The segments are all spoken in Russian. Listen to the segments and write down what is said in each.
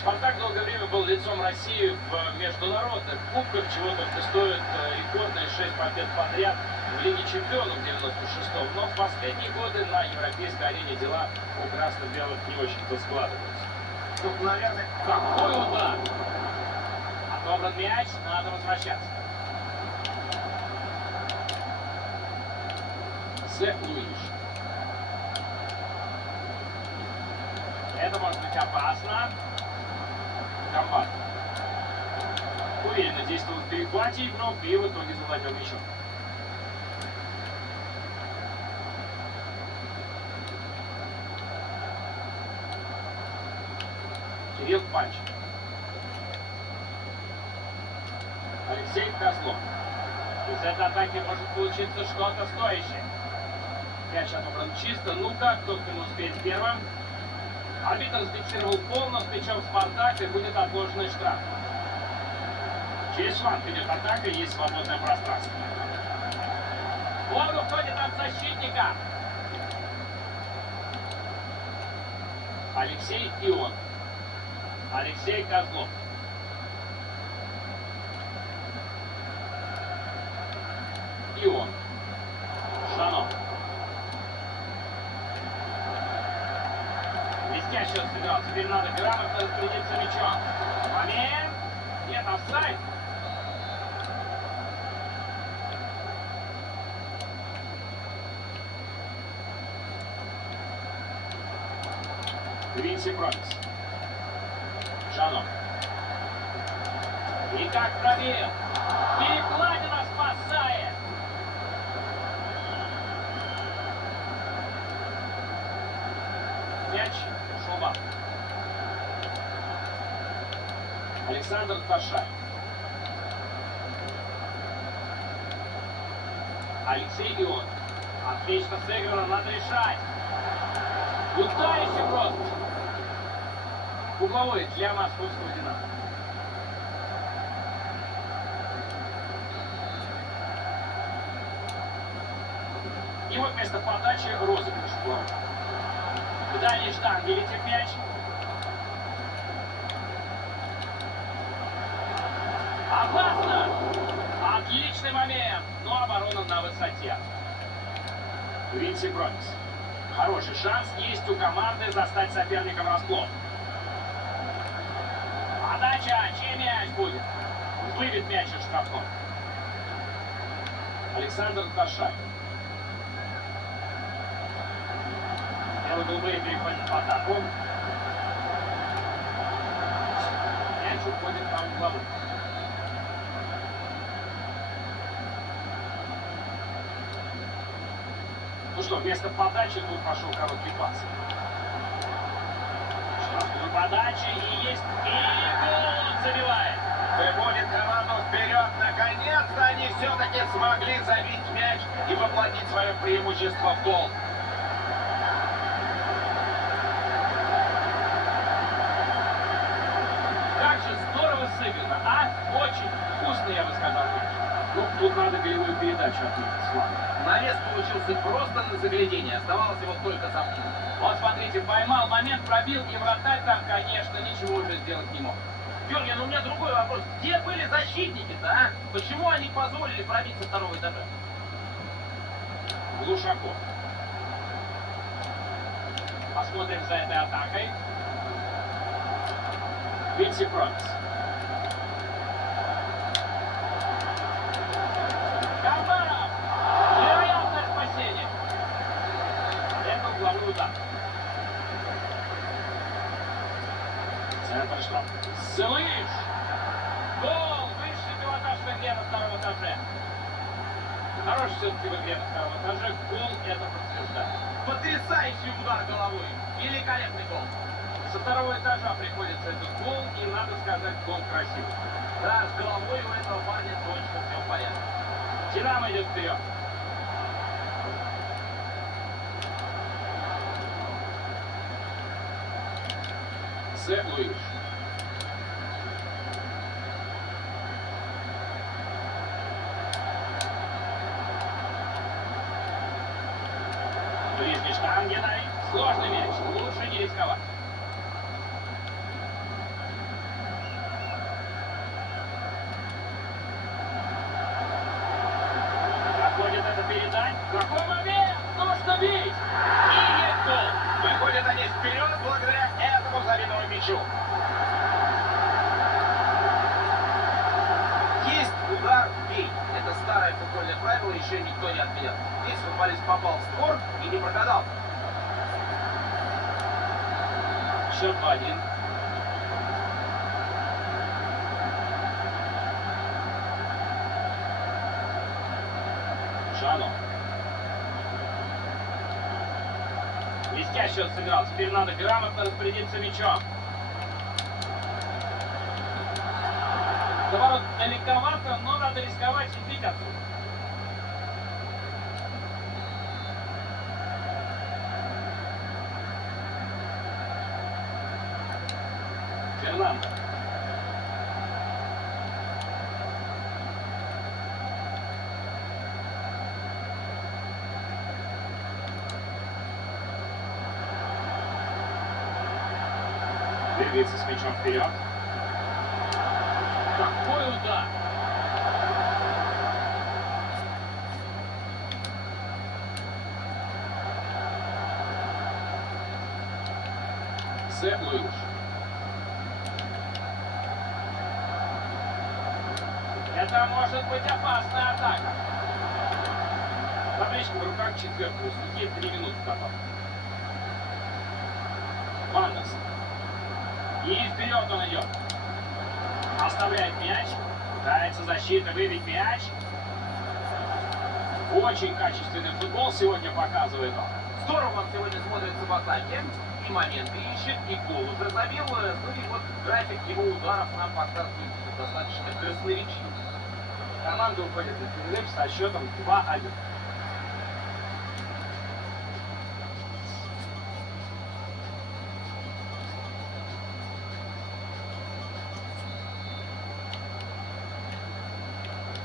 «Спартак» долгое время был лицом России в международных кубках, чего только стоит рекордные 6 побед подряд в Лиге чемпионов в 96-м. Но в последние годы на европейской арене дела у красно-белых не очень-то складываются. Тут, наверное... Какой удар! Отобран мяч, надо возвращаться. Зэ Луиш. Это может быть опасно. Комбат уверенно действовал в перехвате игрок и в итоге завладел мячом. Кирилл Панчик. Алексей Козлов. Из этой атаки может получиться что-то стоящее. Мяч отобран чисто. Ну-ка, кто-то не успеет первым. Арбитр зафиксировал пол над плечом «Спартак» и будет отложенный штраф. Через фланг идет атака, есть свободное пространство. Он уходит от защитника. Алексей Ион. Алексей Козлов. Ион. Шанов. Блестяще сыграл. Теперь надо грамотно распорядиться мячом. Момент. Нет, офсайд. Винси Промис. Шанов. И как пробил. Перекладина спасает. Мяч Шуба. Александр Ташаев. Алексей Ион. Отлично сыграно, надо решать. Ударище просто. Угловой для московского «Динамо». И вот вместо подачи розыгрыш угловой. В дальней штанге летит мяч. Опасно! Отличный момент, но оборона на высоте. Винси Промис. Хороший шанс есть у команды застать соперника врасплох. Подача, чей мяч будет? Выбит мяч из штрафного. Александр Ташаев. Бело-голубые переходят в атаку. Мяч уходит на угловую. Ну что, вместо подачи тут пошел короткий пас. Штрафной подачи и есть. И гол забивает. Выводит команду вперед. Наконец-то они все-таки смогли забить мяч и воплотить свое преимущество в гол. Как же здорово сыграно, а? Очень вкусно, я бы сказал. Ну, тут надо голевую передачу отметить, слава. Навес получился просто на заглядение. Оставалось его только замкнуть. Вот смотрите, поймал момент, пробил, и вратарь там, конечно, ничего уже сделать не мог. Георгий, ну у меня другой вопрос. Где были защитники-то, а? Почему они позволили пробить со второго этажа? Глушаков. Посмотрим за этой атакой. Винси Промис. Камбаров! Невероятное спасение! Это угловой удар. Центр штраф. Слышь! Гол! Высший пилотаж в игре на втором этаже. Хороший все-таки в игре на втором этаже. Гол это подтверждает. Потрясающий удар головой. Великолепный гол. Со второго этажа приходится этот гол, и, надо сказать, гол красивый. Да, с головой у этого парня точно все в порядке. «Динамо» идет вперед. Зэ Луиш. Ближний штангеной. Сложный мяч. Лучше не рисковать. Какой момент! Нужно бить! И есть гол. Выходят они вперед благодаря этому забитому мячу. Есть удар, бей. Это старое футбольное правило, еще никто не отменял. Здесь футболист попал в створ и не прогадал. Счет 2-1. Жано. Блестяще он сыграл. Теперь надо грамотно распорядиться мячом. Доворот далековато, но надо рисковать и бить отсюда. Фернандо. Двигается с мячом вперед. Какой удар! Сэм Луиш. Это может быть опасная атака. Табличка в руках, четвертую судьи, 3 минуты попал. Вандерсон. И вперед он идет. Оставляет мяч. Пытается защита выбить мяч. Очень качественный футбол сегодня показывает он. Здорово он сегодня смотрится в атаке. И моменты ищет, и гол уже забил. Ну и вот график его ударов нам показывает достаточно красноречиво. Команда уходит на перерыв со счетом 2-1.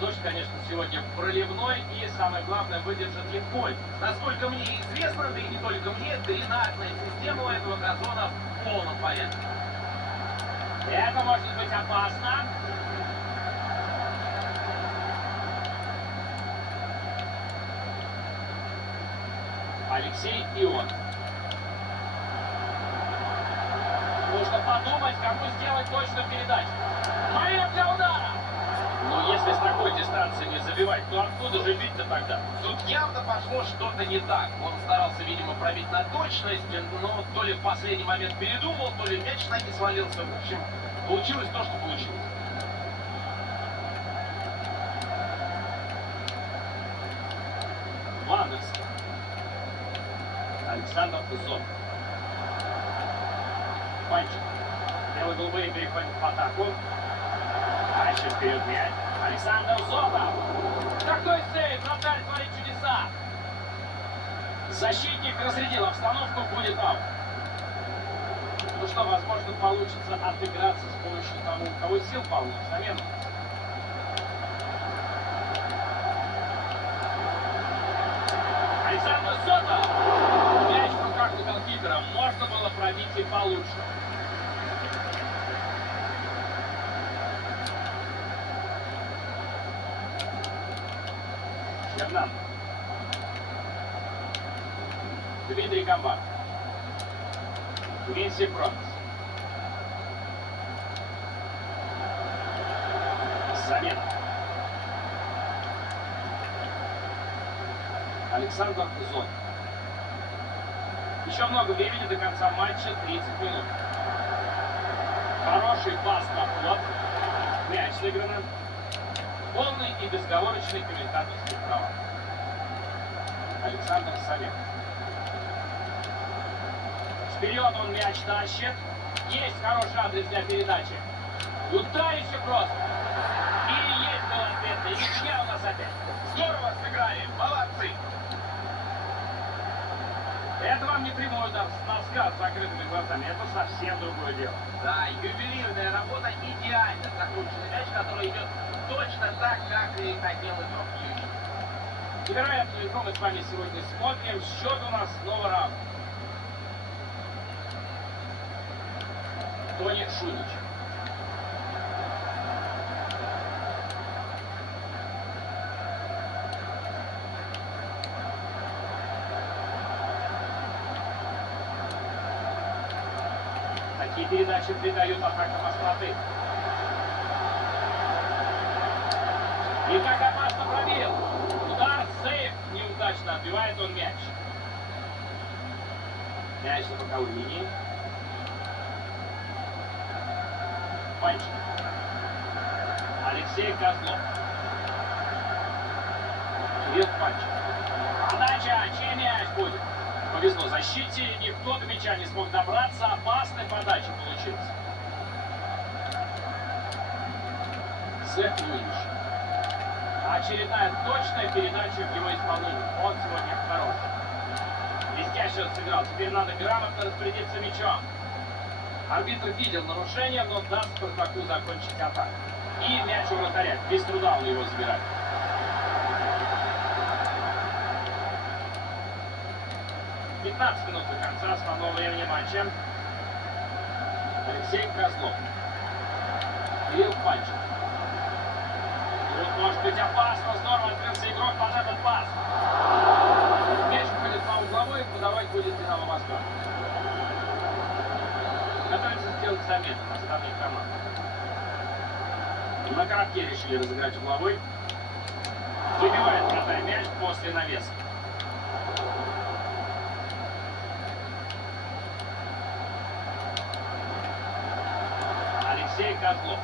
Дождь, конечно, сегодня проливной и, самое главное, выдержит ли поле. Насколько мне известно, да и не только мне, дренажная система у этого газона в полном порядке. Это может быть опасно. Алексей Ион. Нужно подумать, кому сделать точную передачу. Момент для удара! Но если с такой дистанции не забивать, то откуда же бить-то тогда? Тут явно пошло что-то не так. Он старался, видимо, пробить на точность, но то ли в последний момент передумал, то ли мяч с ноги свалился. В общем, получилось то, что получилось. Вандерсон. Александр Узон. Панчик. Бело-голубые переходят в атаку. Дальше вперед мяч. Александр Зотов. Какой сейв! Вратарь творит чудеса. Защитник разрядил обстановку, будет аут. Ну что, возможно, получится отыграться с помощью того, у кого сил получше. Замену. Александр Зотов. Мяч в руках у голкипера. Можно было пробить и получше. Фернандо. Дмитрий Камбар. Винси Промес. Замена. Александр Зон. Еще много времени до конца матча, 30 минут. Хороший пас на вход. Мяч сыграно. Полный и безговорочный комментаторский права. Александр Самек. Вперед он мяч тащит. Есть хороший адрес для передачи. Ударище просто. И есть был ответный. Ничья у нас опять. Здорово сыграли, молодцы. Это вам не прямой удар с носка с закрытыми глазами. Это совсем другое дело. Да, ювелирная работа, идеально закрученный мяч, который идет точно так, как и хотел игрок Юрий. Невероятную игру мы с вами сегодня смотрим. Счет у нас снова равный. Тони Шунич. передачи придают атакам остроты. И как опасно пробил. Удар, сейф. Неудачно отбивает он мяч. Мяч на боковой линии. Панчик. Алексей Козлов. Кирилл Панчик. Подача. Чей мяч будет? Повезло защите. Никто до мяча не смог добраться. Опасной подача получилась. Сет Луиш. Очередная точная передача в его исполнении. Он сегодня хорош. Блестяще он сыграл. Теперь надо грамотно распорядиться мячом. Арбитр видел нарушение, но даст Спартаку закончить атаку. И мяч у вратаря. Без труда он его забирает. — 15 минут до конца основного времени матча. Алексей Козлов. Кирилл Панчик. Тут может быть опасно. Здорово открылся игрок под этот пас. Мяч уходит на угловой, подавать будет Динамо Москва. Готовится сделать замену наставник команды. На коротке решили разыграть угловой. Выбивает вратарь мяч после навеса. Алексей Козлов.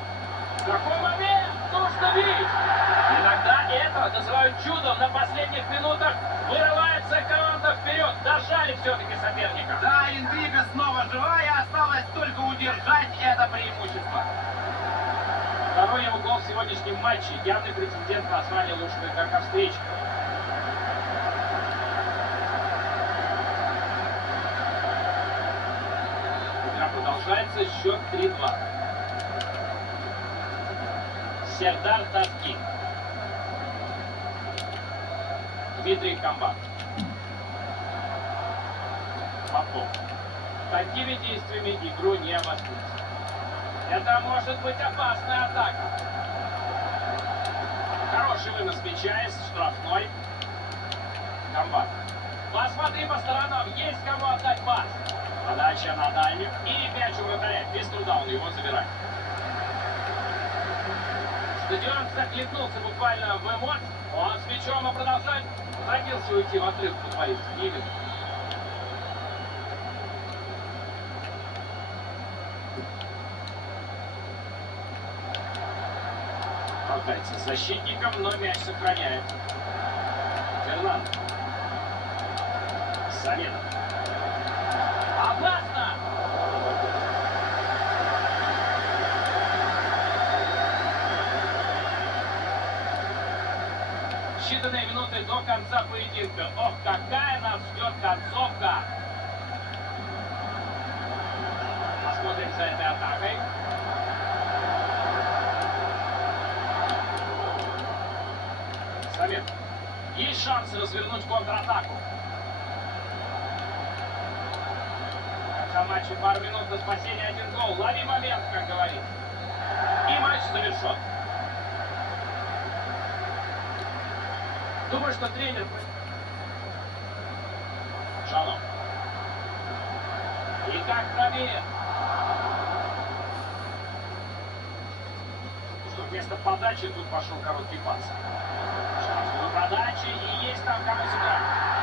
Какой момент! Нужно бить! Иногда это называют чудом. На последних минутах вырывается команда вперед. Дожали все-таки соперника. Да, интрига снова живая, осталось только удержать это преимущество. Второй его гол в сегодняшнем матче. Явный претендент на звание лучшего игрока встречи. Игра продолжается. Счет 3-2. Сердар Таскин. Дмитрий Камбат. Попов. Такими действиями игру не обострится. Это может быть опасная атака. Хороший вынос мяча из штрафной. Камбат. Посмотри по сторонам, есть кому отдать пас. Подача на дальнюю. И мяч у вратаря. Без труда он его забирает. Стадион захлебнулся буквально в эмоциях. Он с мячом продолжает. Торопился уйти в отрыв футболист. Именно. Толкается с защитником, но мяч сохраняет. Фернандо. Замена. Опасно! Считанные минуты до конца поединка. Ох, какая нас ждет концовка! Посмотрим за этой атакой. Совет. Есть шанс развернуть контратаку. В конце матча пару минут на спасение, один гол. Лови момент, как говорится. И матч завершен. Думаю, что тренер... Шалом. И как пробил. Что, вместо подачи тут пошел короткий пас. Шанс на подачи, и есть там кому сыграть.